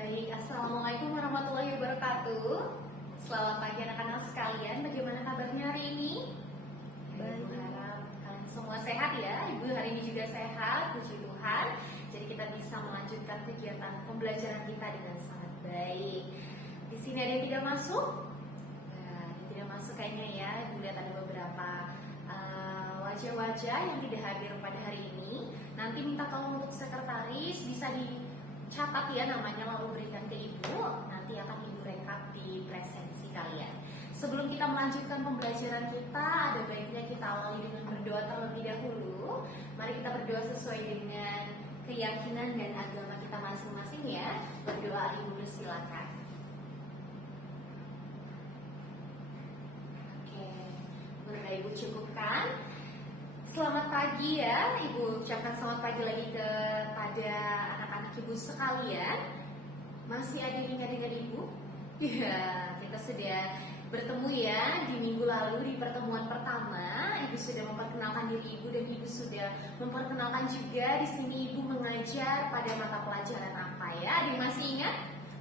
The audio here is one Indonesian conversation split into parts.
Baik, Assalamualaikum warahmatullahi wabarakatuh. Selamat pagi anak-anak sekalian. Bagaimana kabarnya hari ini? Ibu harap kalian semua sehat ya. Ibu hari ini juga sehat, puji Tuhan. Jadi kita bisa melanjutkan kegiatan pembelajaran kita dengan sangat baik. Di sini ada yang tidak masuk? Nah, yang tidak masuk kayaknya ya. Ibu lihat ada beberapa wajah-wajah yang tidak hadir pada hari ini. Nanti minta tolong untuk sekretaris bisa dicatat ya namanya, lalu berikan ke ibu. Nanti akan ibu rekap di presensi kalian. Sebelum kita melanjutkan pembelajaran kita, ada baiknya kita awali dengan berdoa terlebih dahulu. Mari kita berdoa sesuai dengan keyakinan dan agama kita masing-masing ya. Berdoa, ibu silakan. Oke, berdoa ibu cukupkan. Selamat pagi ya, ibu ucapkan selamat pagi lagi kepada anak-anak ibu sekalian. Masih ada yang ingat dengan ibu? Ya, kita sudah bertemu ya di minggu lalu di pertemuan pertama. Ibu sudah memperkenalkan diri ibu dan ibu sudah memperkenalkan juga di sini ibu mengajar pada mata pelajaran apa ya? Ada yang masih ingat?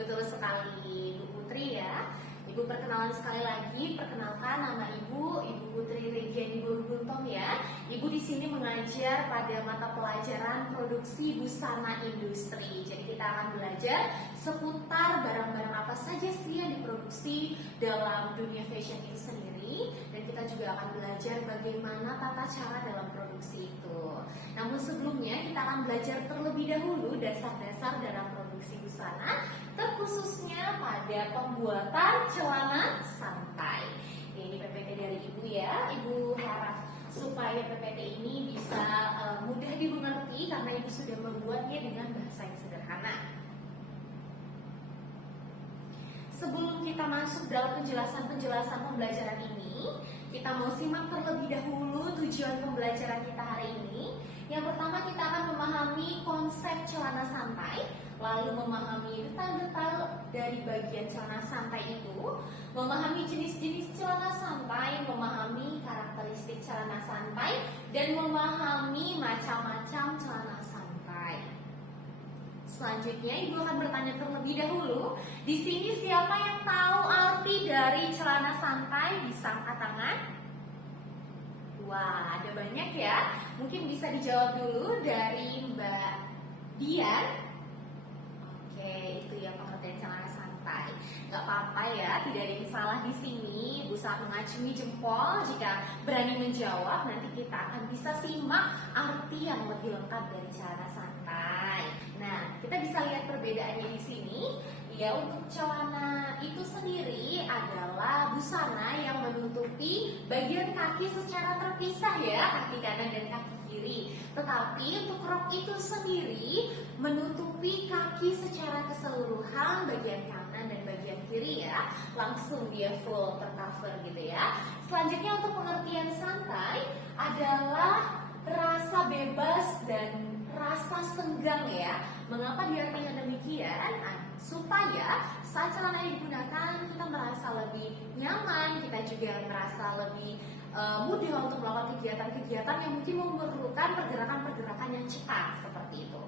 Betul sekali, Ibu Putri ya. Ibu perkenalan sekali lagi, perkenalkan nama ibu, Ibu Putri Regiani Burguntom ya. Ibu di sini mengajar pada mata pelajaran produksi busana industri. Jadi kita akan belajar seputar barang-barang apa saja sih yang diproduksi dalam dunia fashion itu sendiri. Dan kita juga akan belajar bagaimana tata cara dalam produksi itu. Namun sebelumnya kita akan belajar terlebih dahulu dasar-dasar dalam produksi busana, terkhususnya pada pembuatan celana santai. Ini PPT dari ibu ya. Ibu harap supaya PPT ini bisa mudah dimengerti karena ibu sudah membuatnya dengan bahasa yang sederhana. Sebelum kita masuk dalam penjelasan pembelajaran ini, kita mau simak terlebih dahulu tujuan pembelajaran kita hari ini. Yang pertama kita akan memahami konsep celana santai, lalu memahami detail-detail dari bagian celana santai itu, memahami jenis-jenis celana santai, memahami karakteristik celana santai, dan memahami macam-macam celana santai. Selanjutnya ibu akan bertanya terlebih dahulu, di sini siapa yang tahu arti dari celana santai? Bisa angkat tangan. Wah, ada banyak ya. Mungkin bisa dijawab dulu dari Mbak Dian. Oke, itu ya pengertian celana santai. Gak apa-apa ya, tidak ada yang salah di sini. Ibu saat mengacungi jempol jika berani menjawab. Nanti kita akan bisa simak arti yang lebih lengkap dari celana santai. Nah, kita bisa lihat perbedaannya di sini. Ya, untuk celana itu sendiri adalah busana yang menutupi bagian kaki secara terpisah ya, kaki kanan dan kaki kiri. Tetapi untuk rok itu sendiri menutupi kaki secara keseluruhan, bagian kanan dan bagian kiri ya. Langsung dia full tercover gitu ya. Selanjutnya untuk pengertian santai adalah rasa bebas dan rasa senggang ya. Mengapa diartikan demikian? Supaya saat celana digunakan kita merasa lebih nyaman, kita juga merasa lebih mudah untuk melakukan kegiatan-kegiatan yang mungkin memerlukan pergerakan-pergerakan yang cepat seperti itu.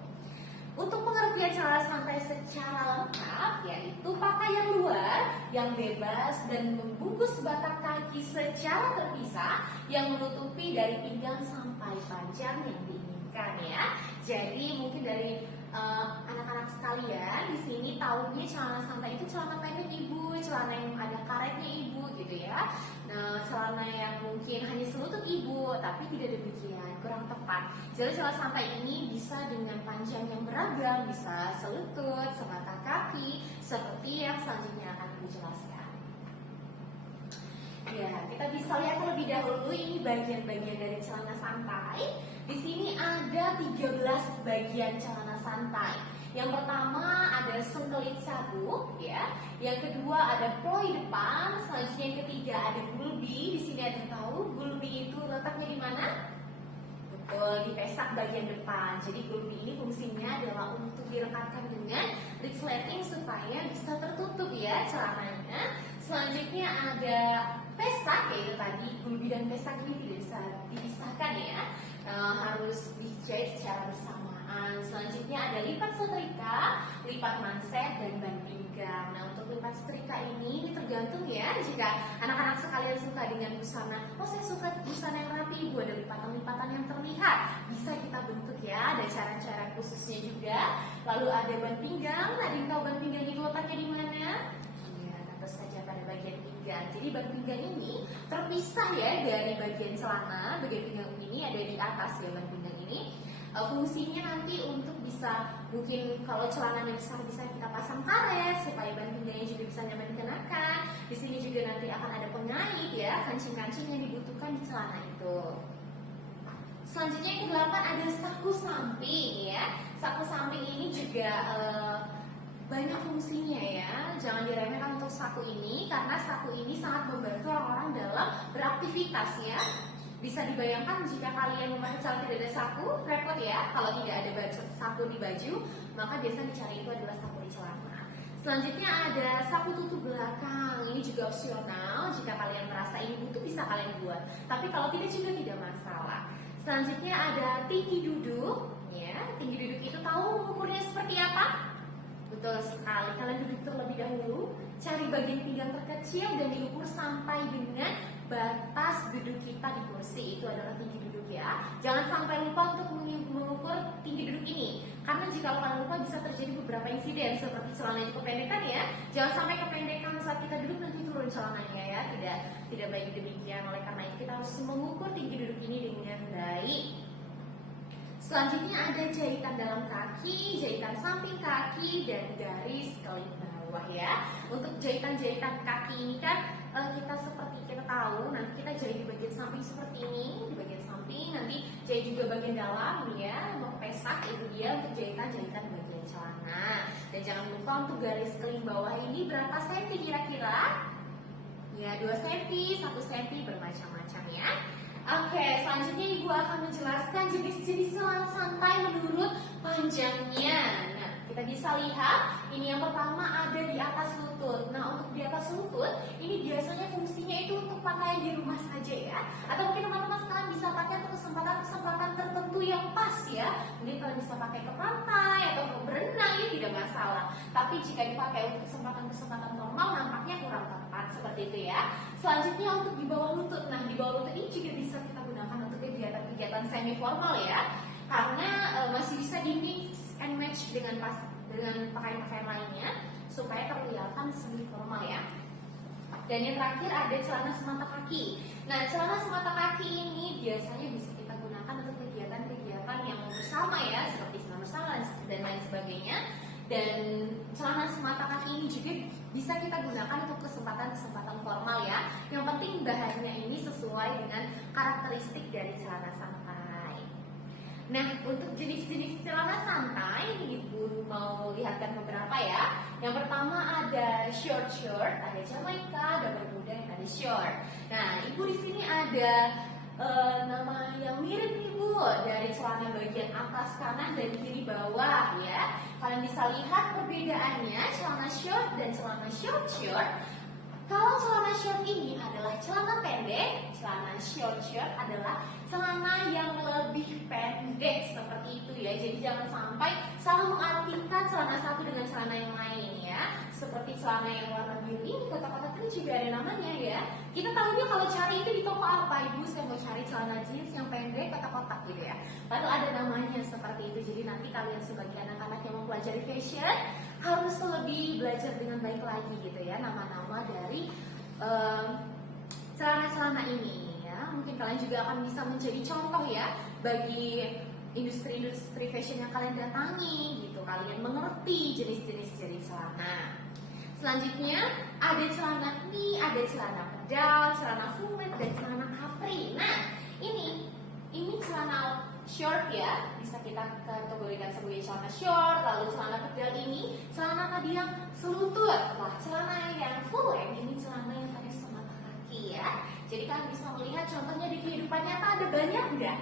Untuk pengertian celana santai secara lengkap yaitu pakaian luar yang bebas dan membungkus batang kaki secara terpisah yang menutupi dari pinggang sampai panjang yang diinginkan ya. Jadi mungkin dari anak-anak sekalian di sini tahunya celana santai itu celana pendek ibu, celana yang ada karetnya ibu gitu ya. Nah, celana yang mungkin hanya selutut ibu, tapi tidak demikian, kurang tepat. Jadi celana santai ini bisa dengan panjang yang beragam, bisa selutut, semata kaki, seperti yang selanjutnya akan ibu jelaskan. Ya, kita bisa lihat terlebih dahulu ini bagian-bagian dari celana santai. Di sini ada 13 bagian celana santai. Yang pertama ada sengkelit sabuk, ya. Yang kedua ada ploi depan. Selanjutnya yang ketiga ada gulbi. Di sini ada tahu gulbi itu letaknya di mana? Betul, di pesak bagian depan. Jadi gulbi ini fungsinya adalah untuk direkatkan dengan resleting supaya bisa tertutup ya celananya. Selanjutnya ada pesak, yaitu tadi gulbi dan pesak ini tidak bisa dipisahkan ya. Harus dijahit secara bersamaan. Selanjutnya ada lipat setrika. lipat manset dan ban pinggang. Nah, untuk lipat setrika ini tergantung ya, jika anak-anak sekalian suka dengan busana, oh saya suka busana yang rapi ibu, ada lipatan-lipatan yang terlihat, bisa kita bentuk ya, ada cara-cara khususnya juga. Lalu ada ban pinggang, ada yang tahu ban pinggang itu letaknya di mana? Ya, tentu saja pada bagian pinggang. Jadi ban pinggang ini terpisah ya dari bagian celana, bagian pinggang ini ada di atas ya ban pinggang ini. Fungsinya nanti untuk bisa, mungkin kalau celananya besar bisa kita pasang karet supaya ban pinggangnya juga bisa nyaman dikenakan. Di sini juga nanti akan ada pengait ya, kancing-kancing yang dibutuhkan di celana itu. Selanjutnya yang ke-8 ada saku samping ya. Saku samping ini juga banyak fungsinya ya. Jangan diremehkan untuk saku ini, karena saku ini sangat membantu orang-orang dalam beraktivitas ya. Bisa dibayangkan jika kalian memakai celana tidak ada saku, repot ya. Kalau tidak ada saku di baju, maka biasa dicari itu adalah saku di celana. Selanjutnya ada saku tutup belakang. Ini juga opsional. Jika kalian merasa ini butuh, bisa kalian buat. Tapi kalau tidak juga tidak masalah. Selanjutnya ada tinggi duduk. Ya, tinggi duduk itu tahu ukurnya seperti apa? Betul sekali. Kalian duduk terlebih dahulu, cari bagian pinggang terkecil dan diukur sampai dengan batas duduk kita di kursi. Itu adalah tinggi duduk ya. Jangan sampai lupa untuk mengukur tinggi duduk ini, karena jika kalian lupa bisa terjadi beberapa insiden seperti celana itu kependekan ya. Jangan sampai kependekan saat kita duduk nanti turun celananya ya. Tidak baik demikian. Oleh karena itu kita harus mengukur tinggi duduk ini dengan baik. Selanjutnya ada jahitan dalam kaki, jahitan samping kaki, dan garis kelip bawah ya. Untuk jahitan-jahitan kaki ini kan kita seperti kita tahu, nanti kita jahit di bagian samping seperti ini, di bagian samping, nanti jahit juga bagian dalam ya, mau pesak itu dia untuk jahitan-jahitan bagian celana. Dan jangan lupa untuk garis kelip bawah ini berapa senti kira-kira? Ya 2 cm, 1 cm, bermacam-macam ya. Oke, selanjutnya Ibu akan menjelaskan jenis-jenis celana santai menurut panjangnya. Nah, kita bisa lihat ini yang pertama ada di atas lutut. Nah, untuk di atas lutut ini biasanya fungsinya itu untuk pakaian di rumah saja ya. Atau mungkin teman-teman sekalian bisa pakai untuk kesempatan-kesempatan tertentu yang pas ya. Mungkin kalian bisa pakai ke pantai atau ke berenang ya, tidak masalah. Tapi jika dipakai untuk kesempatan-kesempatan normal nampaknya kurang tepat seperti itu ya. Selanjutnya untuk di bawah lutut. Nah, di bawah lutut ini juga bisa kita gunakan untuk kegiatan-kegiatan semi formal ya. Karena masih bisa di mix and match dengan pakaian-pakaian lainnya supaya terlihat semi formal ya. Dan yang terakhir ada celana semata kaki. Nah, celana semata kaki ini biasanya bisa kita gunakan untuk kegiatan-kegiatan yang bersama ya, seperti senam bersama dan lain sebagainya. Dan celana semata kaki ini juga bisa kita gunakan untuk kesempatan-kesempatan formal ya. Yang penting bahannya ini sesuai dengan karakteristik dari celana santai. Nah, untuk jenis-jenis celana santai ini Ibu mau lihatkan beberapa ya. Yang pertama ada short, ada Jamaica, ada Bermuda, yang ada short. Nah, Ibu di sini ada nama yang mirip Ibu dari celana bagian atas kanan dan kiri bawah ya. Kalian bisa lihat perbedaannya celana short dan celana short. Kalau celana short ini adalah celana pendek, celana short adalah celana yang lebih pendek seperti itu ya. Jadi jangan sampai salah mengartikan celana satu dengan celana yang lain ya. Seperti celana yang warna biru ini, kotak-kotak ini juga ada namanya ya. Kita tahunya kalau cari itu di toko apa, Ibu saya mau cari celana jeans yang pendek kotak-kotak gitu ya. Padahal ada namanya seperti itu. Jadi nanti kalian sebagai anak-anak yang mempelajari fashion harus lebih belajar dengan baik lagi gitu ya, nama-nama dari celana-celana ini ya. Mungkin kalian juga akan bisa menjadi contoh ya bagi industri-industri fashion yang kalian datangi gitu. Kalian mengerti jenis-jenis celana. Selanjutnya ada celana knee, ada celana pedal, celana fumet, dan celana capri. Nah, ini celana short ya, bisa kita kategorikan sebagai celana short. Lalu celana pedal ini celana tadi yang selutut. Wah, celana yang full length ini celana yang tadi semata kaki ya. Jadi kalian bisa melihat contohnya di kehidupan nyata ada banyak enggak?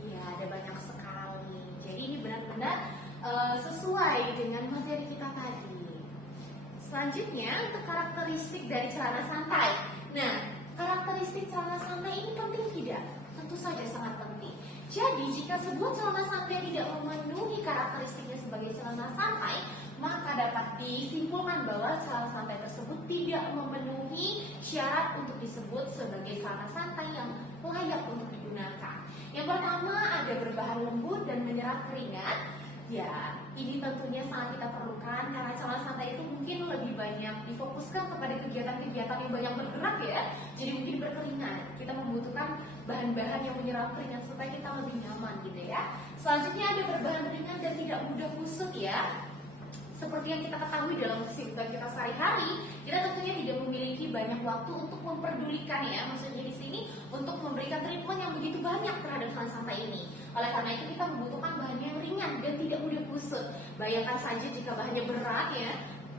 Iya, ada banyak sekali. Jadi ini benar-benar sesuai dengan materi kita tadi. Selanjutnya untuk karakteristik dari celana santai. Nah, karakteristik celana santai ini penting tidak? Tentu saja sangat penting. Jadi jika sebuah celana santai tidak memenuhi karakteristiknya sebagai celana santai, maka disimpulkan bahwa celana santai tersebut tidak memenuhi syarat untuk disebut sebagai celana santai yang layak untuk digunakan. Yang pertama, ada berbahan lembut dan menyerap keringat. Ya, ini tentunya sangat kita perlukan karena celana santai itu mungkin lebih banyak difokuskan kepada kegiatan-kegiatan yang banyak bergerak ya. Jadi mungkin berkeringat. Kita membutuhkan bahan-bahan yang menyerap keringat supaya kita lebih nyaman gitu ya. Selanjutnya ada berbahan ringan dan tidak mudah kusut ya. Seperti yang kita ketahui dalam kesibukan kita sehari-hari, kita tentunya tidak memiliki banyak waktu untuk memperdulikan ya. Maksudnya di sini untuk memberikan treatment yang begitu banyak terhadap celana santai ini. Oleh karena itu kita membutuhkan bahan yang ringan dan tidak mudah kusut. Bayangkan saja jika bahannya berat ya,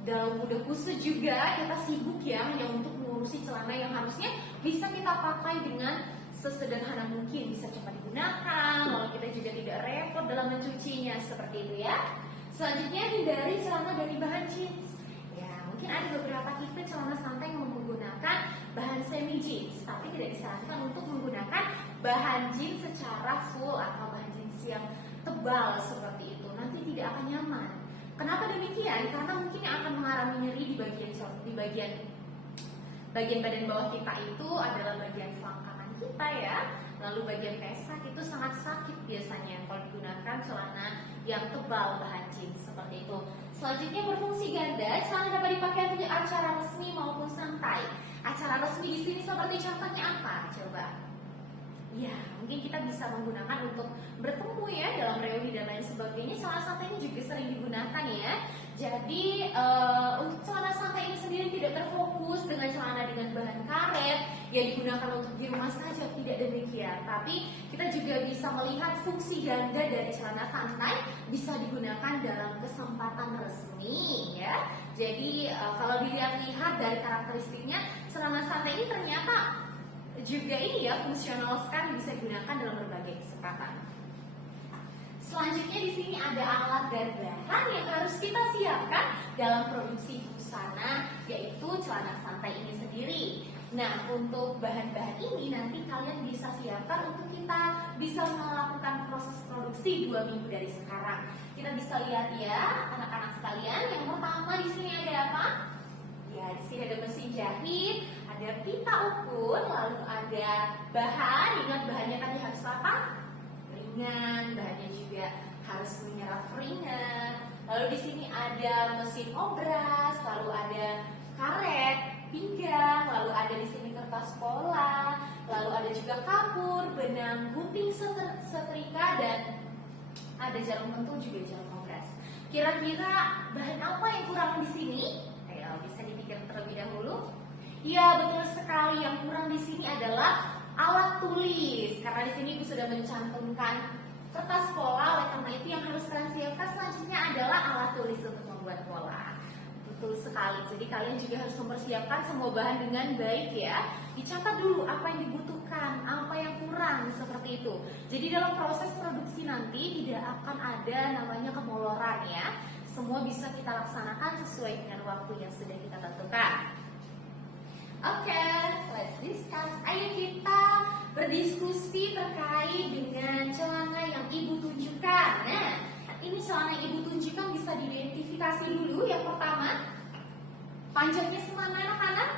dalam mudah kusut juga kita sibuk ya hanya untuk mengurusi celana yang harusnya bisa kita pakai dengan sesederhana mungkin, bisa cepat digunakan, lalu kita juga tidak repot dalam mencucinya seperti itu ya. Selanjutnya hindari celana dari bahan jeans. Ya, mungkin ada beberapa tipe celana santai yang menggunakan bahan semi jeans, tapi tidak disarankan untuk menggunakan bahan jeans secara full atau bahan jeans yang tebal seperti itu. Nanti tidak akan nyaman. Kenapa demikian? Karena mungkin yang akan mengalami nyeri di bagian badan bawah kita itu adalah bagian selangkangan kita ya. Lalu bagian pesak itu sangat sakit biasanya kalau digunakan celana yang tebal bahan jeans seperti itu. Selanjutnya berfungsi ganda, celana dapat dipakai untuk acara resmi maupun santai. Acara resmi di sini seperti contohnya apa? Coba. Ya, mungkin kita bisa menggunakan untuk bertemu ya dalam reuni dan lain sebagainya. Celana santai ini juga sering digunakan ya. Jadi untuk celana santai ini sendiri tidak terfokus dengan celana dengan bahan karet yang digunakan untuk di rumah saja, tidak demikian. Tapi kita juga bisa melihat fungsi ganda dari celana santai bisa digunakan dalam kesempatan resmi ya. Jadi kalau dilihat-lihat dari karakteristiknya, celana santai ini ternyata juga ini ya fungsional sekali, bisa digunakan dalam berbagai kesempatan. Selanjutnya di sini ada alat dan bahan yang harus kita siapkan dalam produksi busana, yaitu celana santai ini sendiri. Nah, untuk bahan-bahan ini nanti kalian bisa siapkan untuk kita bisa melakukan proses produksi 2 minggu dari sekarang. Kita bisa lihat ya, anak-anak sekalian. Yang pertama di sini ada apa? Ya, di sini ada mesin jahit, ada pita ukur, lalu ada bahan. Ingat bahannya tadi harus apa? Ringan, bahannya juga harus menyerap keringat. Lalu di sini ada mesin obras, lalu ada karet, pinggang, lalu ada di sini kertas pola, lalu ada juga kapur, benang, gunting setrika, dan ada jarum pentul juga jarum obras. Kira-kira bahan apa yang kurang di sini? Ayo bisa dipikir terlebih dahulu. Ya, betul sekali, yang kurang di sini adalah alat tulis, karena di sini Ibu sudah mencantumkan kertas pola. Oleh karena itu yang harus kalian siapkan selanjutnya adalah alat tulis untuk membuat pola. Betul sekali, jadi kalian juga harus mempersiapkan semua bahan dengan baik ya. Dicatat dulu apa yang dibutuhkan, apa yang kurang, seperti itu. Jadi dalam proses produksi nanti tidak akan ada namanya kemoloran ya. Semua bisa kita laksanakan sesuai dengan waktu yang sudah kita tentukan. Oke, let's discuss. Ayo kita berdiskusi terkait dengan celana yang Ibu tunjukkan. Nah, ini celana yang Ibu tunjukkan bisa diidentifikasi dulu. Yang pertama, panjangnya semana anak-anak?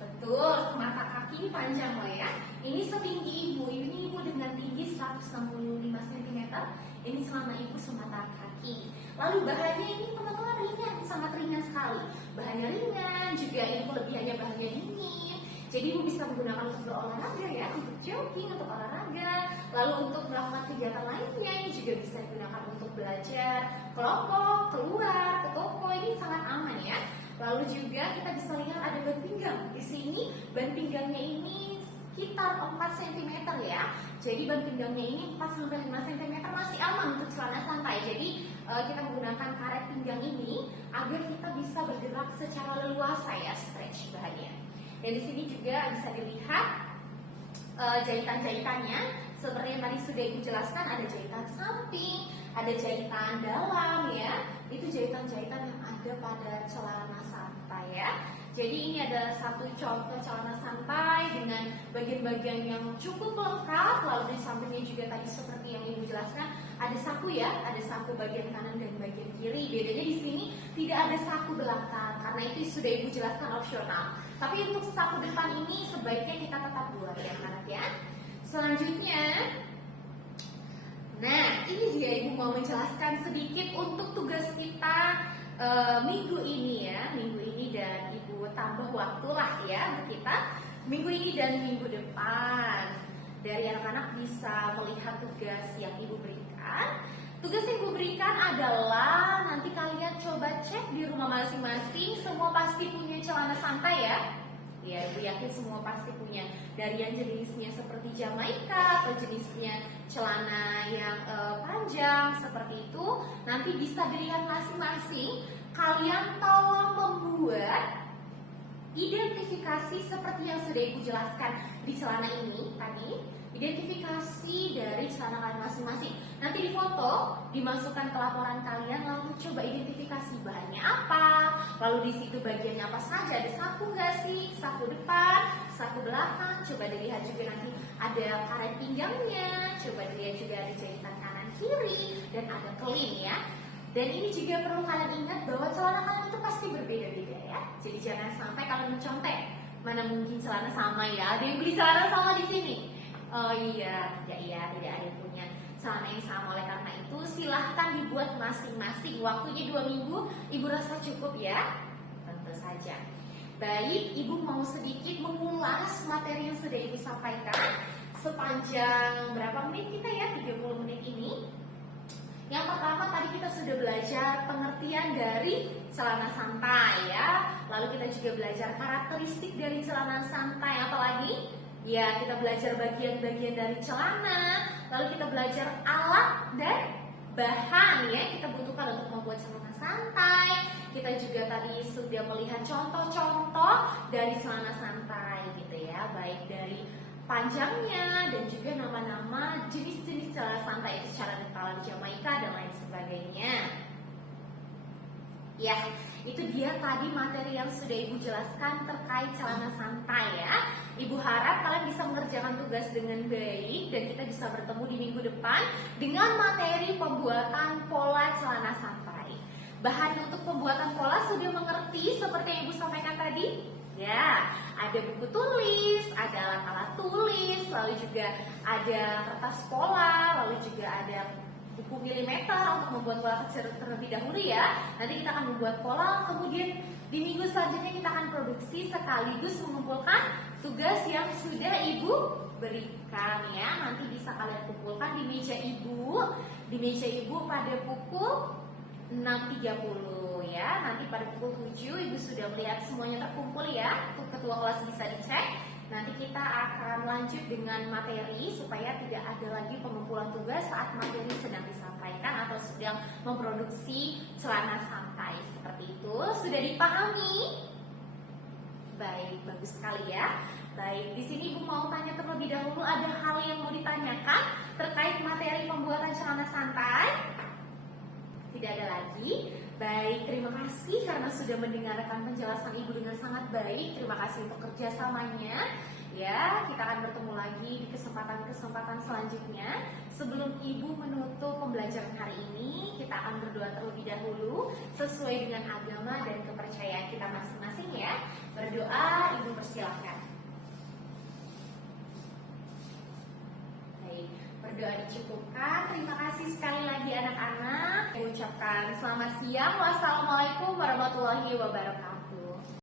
Betul, semata kaki ini panjang loh ya. Ini setinggi Ibu. Ini Ibu dengan tinggi 165 cm. Ini celana Ibu semata kaki. Lalu bahannya ini teman-teman ringan, sangat ringan sekali. Bahannya ringan, juga ini kelebihannya bahannya dingin. Jadi Ibu bisa menggunakan untuk berolahraga ya, untuk jogging, untuk olahraga. Lalu untuk melakukan kegiatan lainnya, ini juga bisa digunakan untuk belajar kelompok, keluar, ke toko. Ini sangat aman ya. Lalu juga kita bisa lihat ada ban pinggang. Di sini ban pinggangnya ini sekitar 4 cm ya. Jadi ban pinggangnya ini 4-5 cm masih aman untuk celana santai. Jadi kita menggunakan karet pinggang ini agar kita bisa bergerak secara leluasa ya, stretch bahannya. Dan di sini juga bisa dilihat jahitan-jahitannya. Seperti yang tadi sudah Ibu jelaskan, ada jahitan samping, ada jahitan dalam ya. Itu jahitan-jahitan yang ada pada celana santai ya. Jadi ini adalah satu contoh celana santai dengan bagian-bagian yang cukup lengkap. Lalu di sampingnya juga tadi seperti yang Ibu jelaskan, ada saku ya, ada saku bagian kanan dan bagian kiri. Bedanya di sini tidak ada saku belakang. sudah Ibu jelaskan opsional. Tapi untuk saku depan ini sebaiknya kita tetap buat ya anak ya. Selanjutnya, nah ini dia Ibu mau menjelaskan sedikit untuk tugas kita minggu ini ya, minggu ini dan Ibu tambah waktu lah ya untuk kita minggu ini dan minggu depan. Dari anak-anak bisa melihat tugas yang Ibu berikan. Tugas yang Ibu berikan adalah nanti kalian coba cek di rumah masing-masing. Semua pasti punya celana santai ya. Ya, Ibu yakin semua pasti punya. Dari yang jenisnya seperti Jamaika atau jenisnya celana yang panjang seperti itu. Nanti bisa dilihat masing-masing. Kalian tolong membuat identifikasi seperti yang sudah Ibu jelaskan di celana ini tadi. Identifikasi dari celana kalian masing-masing. Nanti difoto, dimasukkan ke laporan kalian, lalu coba identifikasi bahannya apa, lalu di situ bagiannya apa saja, ada saku nggak sih, saku depan, saku belakang, coba dilihat juga nanti ada karet pinggangnya, coba dilihat juga ada jahitan kanan kiri, dan ada kelin ya. Dan ini juga perlu kalian ingat bahwa celana kalian itu pasti berbeda-beda ya. Jadi jangan sampai kalian mencontek. Mana mungkin celana sama ya? Ada yang beli celana sama di sini? Oh iya, tidak ada yang punya celana yang sama. Oleh karena itu silahkan dibuat masing-masing. Waktunya 2 minggu, Ibu rasa cukup ya? Tentu saja. Baik, Ibu mau sedikit mengulas materi yang sudah Ibu sampaikan sepanjang berapa menit kita ya? 30 menit ini. Yang pertama tadi kita sudah belajar pengertian dari celana santai ya. Lalu kita juga belajar karakteristik dari celana santai. Apalagi? Ya, kita belajar bagian-bagian dari celana. Lalu kita belajar alat dan bahan ya kita butuhkan untuk membuat celana santai. Kita juga tadi sudah melihat contoh-contoh dari celana santai gitu ya. Baik dari panjangnya dan juga nama-nama jenis-jenis celana santai itu secara detail Jamaika dan lain sebagainya. Ya, itu dia tadi materi yang sudah Ibu jelaskan terkait celana santai ya. Ibu harap kalian bisa mengerjakan tugas dengan baik dan kita bisa bertemu di minggu depan dengan materi pembuatan pola celana santai. Bahan untuk pembuatan pola sudah mengerti seperti yang Ibu sampaikan tadi? Ya, ada buku tulis, ada alat-alat tulis, lalu juga ada kertas pola, lalu juga ada buku milimeter untuk membuat pola kecil terlebih dahulu ya. Nanti kita akan membuat pola, kemudian di minggu selanjutnya kita akan produksi sekaligus mengumpulkan tugas yang sudah Ibu berikan ya. Nanti bisa kalian kumpulkan di meja Ibu pada pukul 6.30 ya. Nanti pada pukul 7 Ibu sudah melihat semuanya terkumpul ya. Untuk ketua kelas bisa dicek. Nanti kita akan lanjut dengan materi supaya tidak ada lagi pengumpulan tugas saat materi sedang disampaikan atau sedang memproduksi celana santai seperti itu. Sudah dipahami? Baik, bagus sekali ya. Baik, di sini Ibu mau tanya terlebih dahulu, ada hal yang mau ditanyakan terkait materi pembuatan celana santai? Tidak ada lagi. Baik, terima kasih karena sudah mendengarkan penjelasan Ibu dengan sangat baik. Terima kasih untuk kerjasamanya. Ya, kita akan bertemu lagi di kesempatan-kesempatan selanjutnya. Sebelum Ibu menutup pembelajaran hari ini, kita akan berdoa terlebih dahulu sesuai dengan agama dan kepercayaan kita masing-masing ya. Berdoa, Ibu persilahkan. Baik, berdoa dicukupkan. Terima kasih sekali lagi anak-anak. Saya ucapkan selamat siang. Wassalamualaikum warahmatullahi wabarakatuh.